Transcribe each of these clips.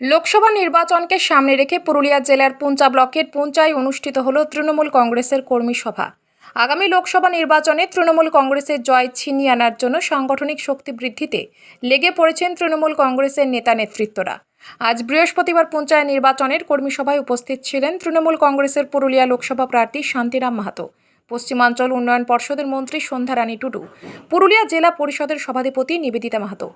লোকসভা নির্বাচনকে সামনে রেখে পুরুলিয়া জেলার পুঞ্চা ব্লকের পুঞ্চায় অনুষ্ঠিত হল তৃণমূল কংগ্রেসের কর্মী সভা। আগামী লোকসভা নির্বাচনে তৃণমূল কংগ্রেসের জয় ছিনিয়ে আনার জন্য সাংগঠনিক শক্তি বৃদ্ধিতে লেগে পড়েছেন তৃণমূল কংগ্রেসের নেতা নেতৃত্বরা। আজ বৃহস্পতিবার পুঞ্চায় নির্বাচনের কর্মী সভায় উপস্থিত ছিলেন তৃণমূল কংগ্রেসের পুরুলিয়া লোকসভা প্রার্থী শান্তিরাম মাহাতো। পশ্চিমাঞ্চল উন্নয়ন পর্ষদের মন্ত্রী সন্ধ্যা রানী টুডু, পুরুলিয়া জেলা পরিষদের সভাধিপতি নিবেদিতা মাহাতো,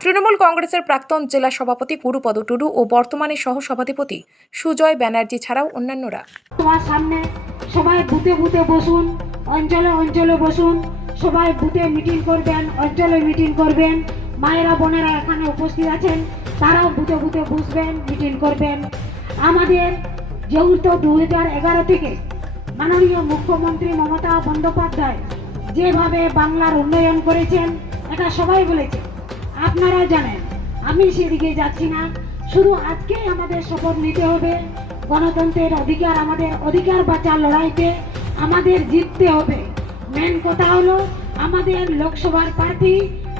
তৃণমূল কংগ্রেসের প্রাক্তন জেলা সভাপতি গুরুপদ টুডু ও বর্তমানে সহ সভাধিপতি সুজয় ব্যানার্জি ছাড়াও অন্যান্যরা। তোমার সামনে সবাই বুথে বুথে বসুন, অঞ্চলে অঞ্চলে বসুন, সবাই বুথে মিটিং করবেন, অঞ্চলে মিটিং করবেন, মায়েরা, বোনেরা এখানে উপস্থিত আছেন, তারাও বুথে বুথে বসবেন, মিটিং করবেন। আমাদের যেহেতু দু হাজার এগারো থেকে মাননীয় মুখ্যমন্ত্রী মমতা বন্দ্যোপাধ্যায় যেভাবে বাংলার উন্নয়ন করেছেন, এটা সবাই বলেছে। আপনারা জানেন, আমি সেদিকে যাচ্ছি না। শুধু আজকেই আমাদের শপথ নিতে হবে। গণতন্ত্রের অধিকার আমাদের অধিকার বাঁচার লড়াইতে আমাদের জিততে হবে। মেন কথা হলো, আমাদের লোকসভার প্রার্থী,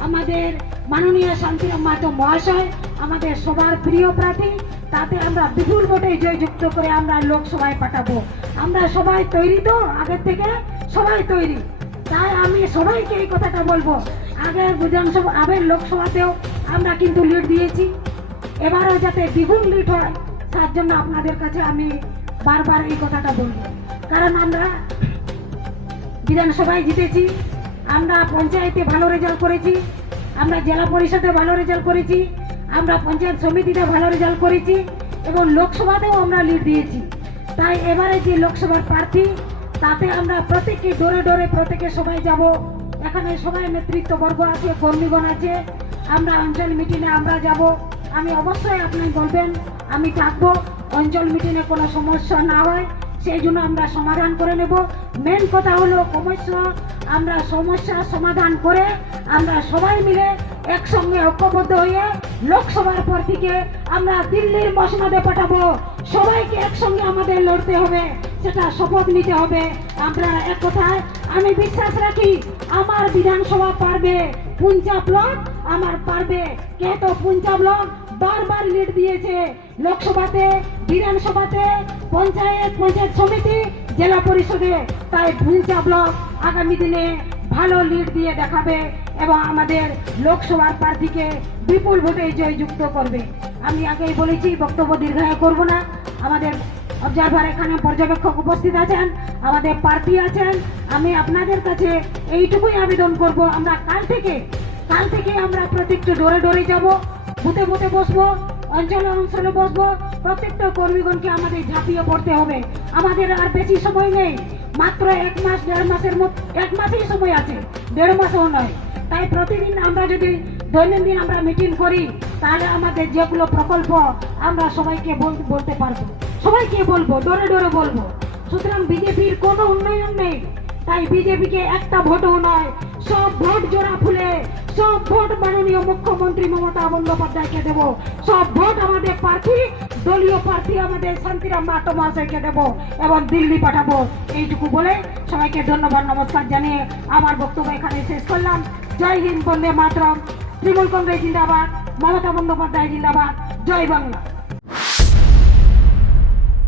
আমাদের মাননীয় শান্তিরাম মাহাতো মহাশয়, আমাদের সবার প্রিয় প্রার্থী তাতে আমরা বিপুল ভোটে জয়যুক্ত করে আমরা লোকসভায় পাঠাবো। আমরা সবাই তৈরি তো, আগের থেকে সবাই তৈরি। তাই আমি সবাইকে এই কথাটা বলব। আগের বিধানসভা, আগের লোকসভাতেও আমরা কিন্তু লিড দিয়েছি। এবারও যাতে দ্বিগুণ লিড হয়, তার জন্য আপনাদের কাছে আমি বারবার এই কথাটা বলব। কারণ আমরা বিধানসভায় জিতেছি, আমরা পঞ্চায়েতে ভালো রেজাল্ট করেছি, আমরা জেলা পরিষদে ভালো রেজাল্ট করেছি আমরা পঞ্চায়েত সমিতিতে ভালো রেজাল্ট করেছি এবং লোকসভাতেও আমরা লিড দিয়েছি। তাই এবারে যে লোকসভার প্রার্থী, তাতে আমরা প্রত্যেককে ডোরে ডোরে প্রত্যেকে সবাই যাব। এখানে সবাই নেতৃত্ববর্গ আছে, কর্মীগণ আছে। আমরা অঞ্চল মিটিংয়ে আমরা যাব। আমি অবশ্যই আপনি বলবেন, আমি ডাকবো অঞ্চল মিটিংয়ে কোনো সমস্যা না হয়, সেই জন্য আমরা সমাধান করে নেব। মেন কথা হলো সমস্যা, আমরা সমস্যার সমাধান করে আমরা সবাই মিলে একসঙ্গে ঐক্যবদ্ধ হয়ে লোকসভার পর থেকে আমরা দিল্লির মসনদে পাঠাবো। সবাইকে একসঙ্গে আমাদের লড়তে হবে, সেটা শপথ নিতে হবে। আমরা এক কথায়, আমি বিশ্বাস রাখি, আমার বিধানসভা পারবে পুঞ্চা ব্লক আমার পারবে কে তো পুঞ্চা ব্লক বারবার লিড দিয়েছে লোকসভাতে, বিধানসভাতে, পঞ্চায়েত পঞ্চায়েত সমিতি, জেলা পরিষদে। তাই পুঞ্চা ব্লক আগামী দিনে ভালো লিড দিয়ে দেখাবে। এবং আমাদের লোকসভার প্রার্থীকে বিপুল ভোটে জয়যুক্ত করবে। আমি আগেই বলেছি, বক্তব্য দীর্ঘায় করব না। আমাদের অবজারভার এখানে পর্যবেক্ষক উপস্থিত আছেন, আমাদের প্রার্থী আছেন। আমি আপনাদের কাছে এইটুকুই আবেদন করব, আমরা কাল থেকে কাল থেকে আমরা প্রত্যেকটা ডোরে ডোরে যাব, বুথে বুথে বসবো, অঞ্চলে অঞ্চলে বসবো, প্রত্যেকটা কর্মীগণকে আমাদের ঝাঁপিয়ে পড়তে হবে। আমাদের আর বেশি সময় নেই, মাত্র এক মাস, দেড় মাসের মধ্যে, এক মাসেই সময় আছে, দেড় মাসও নয়। তাই প্রতিদিন আমরা যদি দৈনন্দিন আমরা মিটিং করি, তাহলে আমাদের যেগুলো প্রকল্প, আমরা সবাইকে বল- বলতে পারব। সবাইকে বলব, ডোরে ডোরে বলব। সুতরাং বিজেপির কোনো উন্নয়ন নেই। তাই বিজেপিকে একটা ভোটও নয়, সব ভোট জোড়া ফুলে, সব ভোট মাননীয় মুখ্যমন্ত্রী মমতা বন্দ্যোপাধ্যায়কে দেব। সব ভোট আমাদের প্রার্থী, দলীয় প্রার্থী আমাদের শান্তিরাম মাহাতো মহাশয়কে দেব এবং দিল্লি পাঠাবো। এইটুকু বলে সবাইকে ধন্যবাদ, নমস্কার জানিয়ে আমার বক্তব্য এখানে শেষ করলাম। জয় হিন্দ বন্দে মাতরম। তৃণমূল কংগ্রেস জিন্দাবাদ মমতা বন্দ্যোপাধ্যায় জিন্দাবাদ। জয় বাংলা।